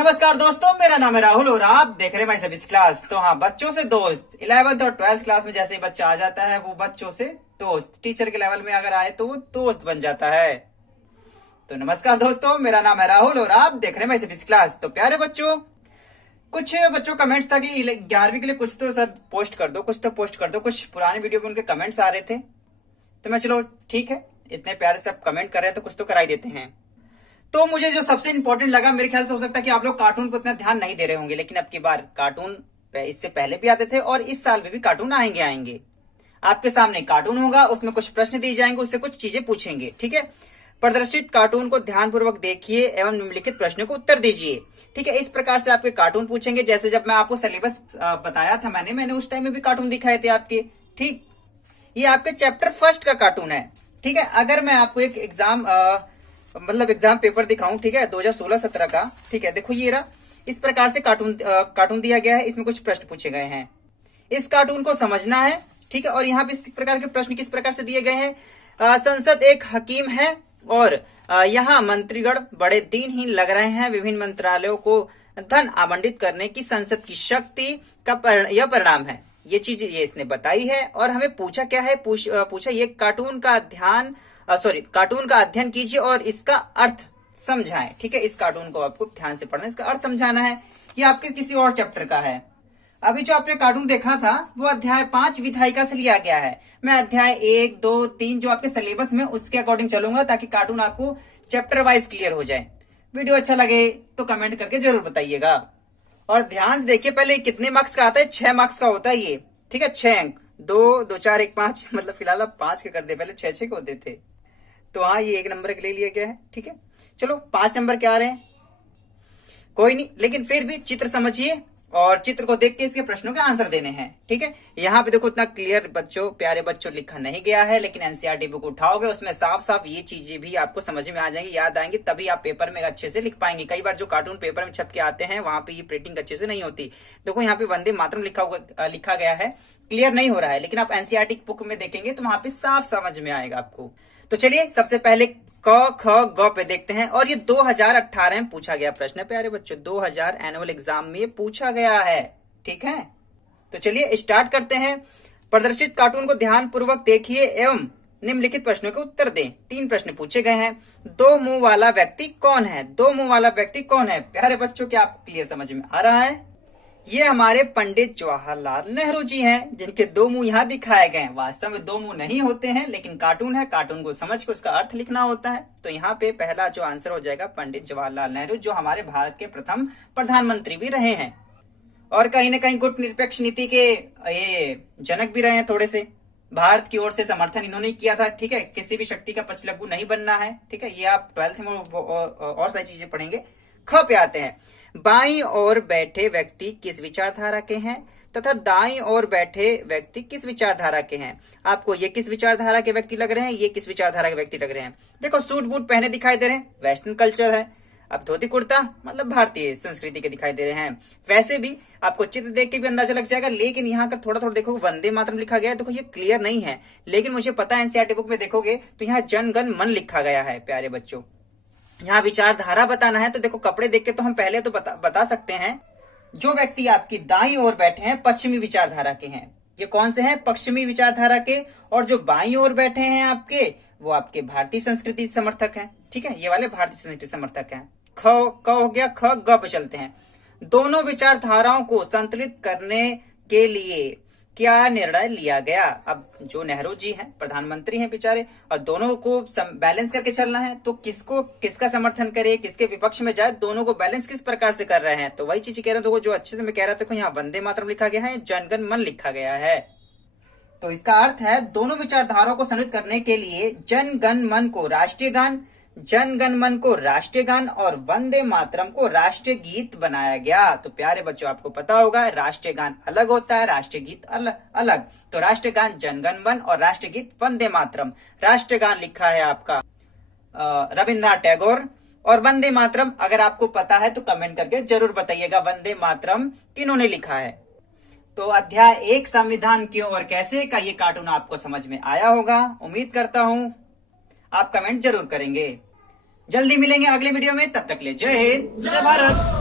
नमस्कार दोस्तों, मेरा नाम है राहुल और आप देख रहे हैं माय सर्विस क्लास। तो हाँ, बच्चों से दोस्त 11th और 12th क्लास में जैसे ही बच्चा आ जाता है वो बच्चों से दोस्त, टीचर के लेवल में अगर आए तो वो दोस्त बन जाता है। तो नमस्कार दोस्तों, मेरा नाम है राहुल और आप देख रहे हैं माय सर्विस क्लास। तो प्यारे बच्चों, कुछ बच्चों कमेंट्स था कि 11वीं के लिए कुछ तो सर पोस्ट कर दो, कुछ तो पोस्ट कर दो। कुछ पुराने वीडियो में उनके कमेंट्स आ रहे थे तो मैं चलो ठीक है, इतने प्यारे से आप कमेंट कर रहे हैं तो कुछ तो कराई देते हैं। तो मुझे जो सबसे इंपॉर्टेंट लगा, मेरे ख्याल से हो सकता है कि आप लोग कार्टून पर उतना ध्यान नहीं दे रहे होंगे, लेकिन अब की बार कार्टून इससे पहले भी आते थे और इस साल में भी कार्टून आएंगे। आपके सामने कार्टून होगा, उसमें कुछ प्रश्न दिए जाएंगे, उससे कुछ चीजें पूछेंगे। ठीक है, प्रदर्शित कार्टून को ध्यानपूर्वक देखिए एवं निम्नलिखित प्रश्नों को उत्तर दीजिए। ठीक है, इस प्रकार से आपके कार्टून पूछेंगे। जैसे जब मैं आपको सिलेबस बताया था मैंने उस टाइम में भी कार्टून दिखाए थे आपके। ठीक, ये आपके चैप्टर फर्स्ट का कार्टून है। ठीक है, अगर मैं आपको एक एग्जाम पेपर दिखाऊं, ठीक है, 2016-17 का। ठीक है, देखो ये रहा, इस प्रकार से कार्टून दिया गया है, इसमें कुछ प्रश्न पूछे गए हैं, इस कार्टून को समझना है। ठीक है, और यहाँ पे इस प्रकार के प्रश्न किस प्रकार से दिए गए हैं। संसद एक हकीम है और यहाँ मंत्रीगण बड़े दिनहीन लग रहे हैं। विभिन्न मंत्रालयों को धन आवंटित करने की संसद की शक्ति का यह परिणाम है। ये चीज ये इसने बताई है और हमें पूछा क्या है, पूछा ये कार्टून का अध्ययन कीजिए और इसका अर्थ समझाएं। ठीक है, इस कार्टून को आपको ध्यान से पढ़ना, इसका अर्थ समझाना है। ये आपके किसी और चैप्टर का है। अभी जो आपने कार्टून देखा था वो अध्याय 5 विधायिका से लिया गया है। मैं अध्याय 1, 2, 3 जो आपके सिलेबस में उसके अकॉर्डिंग चलूंगा ताकि कार्टून आपको चैप्टर वाइज क्लियर हो जाए। वीडियो अच्छा लगे तो कमेंट करके जरूर बताइएगा। और ध्यान से देखिए, पहले कितने मार्क्स का आता है, 6 मार्क्स का होता है ये। ठीक है, 6 अंक, 2, 2, 4, 1, 5, मतलब फिलहाल आप 5 के कर दे, पहले 6 के होते थे। तो हाँ, ये 1 नंबर के लिए लिया गया है। ठीक है, चलो 5 नंबर के आ रहे हैं, कोई नहीं, लेकिन फिर भी चित्र समझिए और चित्र को देख के इसके प्रश्नों के आंसर देने हैं। ठीक है, यहाँ पे देखो इतना क्लियर बच्चों, प्यारे बच्चों, लिखा नहीं गया है, लेकिन एनसीईआरटी बुक उठाओगे उसमें साफ साफ ये चीजें भी आपको समझ में आ जाएंगी, याद आएंगी, तभी आप पेपर में अच्छे से लिख पाएंगे। कई बार जो कार्टून पेपर में छप के आते हैं वहां पे ये प्रिंटिंग अच्छे से नहीं होती। देखो यहाँ पे वंदे मातरम लिखा गया है, क्लियर नहीं हो रहा है, लेकिन आप एनसीईआरटी बुक में देखेंगे तो वहां पे साफ समझ में आएगा आपको। तो चलिए सबसे पहले क ख ग पे देखते हैं। और ये 2018 में पूछा गया प्रश्न है प्यारे बच्चों, 2000 एनुअल एग्जाम में पूछा गया है। ठीक है, तो चलिए स्टार्ट करते हैं। प्रदर्शित कार्टून को ध्यान पूर्वक देखिए एवं निम्नलिखित प्रश्नों के उत्तर दें। 3 प्रश्न पूछे गए हैं। 2 मुंह वाला व्यक्ति कौन है? 2 मुंह वाला व्यक्ति कौन है प्यारे बच्चों? क्या आपको क्लियर समझ में आ रहा है? ये हमारे पंडित जवाहरलाल नेहरू जी हैं, जिनके 2 मुंह यहाँ दिखाए गए हैं। वास्तव में 2 मुंह नहीं होते हैं, लेकिन कार्टून है, कार्टून को समझ के उसका अर्थ लिखना होता है। तो यहाँ पे पहला जो आंसर हो जाएगा पंडित जवाहरलाल नेहरू, जो हमारे भारत के प्रथम प्रधानमंत्री भी रहे हैं और कहीं ना कहीं गुट निरपेक्ष नीति के ये जनक भी रहे हैं। थोड़े से भारत की ओर से समर्थन इन्होंने किया था। ठीक है, किसी भी शक्ति का पचलग्गू नहीं बनना है। ठीक है, ये आप 12th में और सारी चीजें पढ़ेंगे। ख पे आते हैं। बाईं ओर बैठे व्यक्ति किस विचारधारा के हैं तथा दाईं ओर बैठे व्यक्ति किस विचारधारा के हैं? आपको ये किस विचारधारा के व्यक्ति लग रहे हैं, ये किस विचारधारा के व्यक्ति लग रहे हैं? देखो सूट बूट पहने दिखाई दे रहे हैं, वेस्टर्न कल्चर है। अब धोती कुर्ता मतलब भारतीय संस्कृति के दिखाई दे रहे हैं। वैसे भी आपको चित्र देख के भी अंदाजा लग जाएगा, लेकिन यहाँ का थोड़ा थोड़ा देखो, वंदे मातरम लिखा गया है। देखो ये क्लियर नहीं है, लेकिन मुझे पता है एनसीईआरटी बुक में देखोगे तो यहाँ जन गण मन लिखा गया है प्यारे बच्चों। यहाँ विचारधारा बताना है तो देखो कपड़े देख के तो हम पहले तो बता सकते हैं। जो व्यक्ति आपकी दाईं ओर बैठे हैं पश्चिमी विचारधारा के हैं। ये कौन से हैं? पश्चिमी विचारधारा के। और जो बाईं ओर बैठे हैं आपके, वो आपके भारतीय संस्कृति समर्थक हैं। ठीक है, ये वाले भारतीय संस्कृति समर्थक हैं। ख हो गया, ख ग पे चलते हैं। दोनों विचारधाराओं को संतुलित करने के लिए क्या निर्णय लिया गया? अब जो नेहरू जी हैं, प्रधानमंत्री हैं बेचारे, और दोनों को बैलेंस करके चलना है, तो किसका समर्थन करे, किसके विपक्ष में जाए, दोनों को बैलेंस किस प्रकार से कर रहे हैं? तो वही चीज कह रहे हैं, जो अच्छे से मैं कह रहा था, यहाँ वंदे मातरम लिखा गया है, जनगण मन लिखा गया है। तो इसका अर्थ है दोनों विचारधाराओं को संतुलित करने के लिए जनगण मन को राष्ट्रीय गान, जनगण मन को राष्ट्रीय गान और वंदे मातरम को राष्ट्रीय गीत बनाया गया। तो प्यारे बच्चों, आपको पता होगा राष्ट्रीय गान अलग होता है, राष्ट्रीय गीत अलग। तो राष्ट्रीय गान जनगण मन और राष्ट्रीय गीत वंदे मातरम। राष्ट्रीय गान लिखा है आपका रविंद्रनाथ टैगोर, और वंदे मातरम अगर आपको पता है तो कमेंट करके जरूर बताइएगा वंदे मातरम किन्होंने लिखा है। तो अध्याय 1 संविधान क्यों और कैसे का ये कार्टून आपको समझ में आया होगा। उम्मीद करता हूं आप कमेंट जरूर करेंगे। जल्दी मिलेंगे अगले वीडियो में, तब तक ले जय हिंद, जय भारत।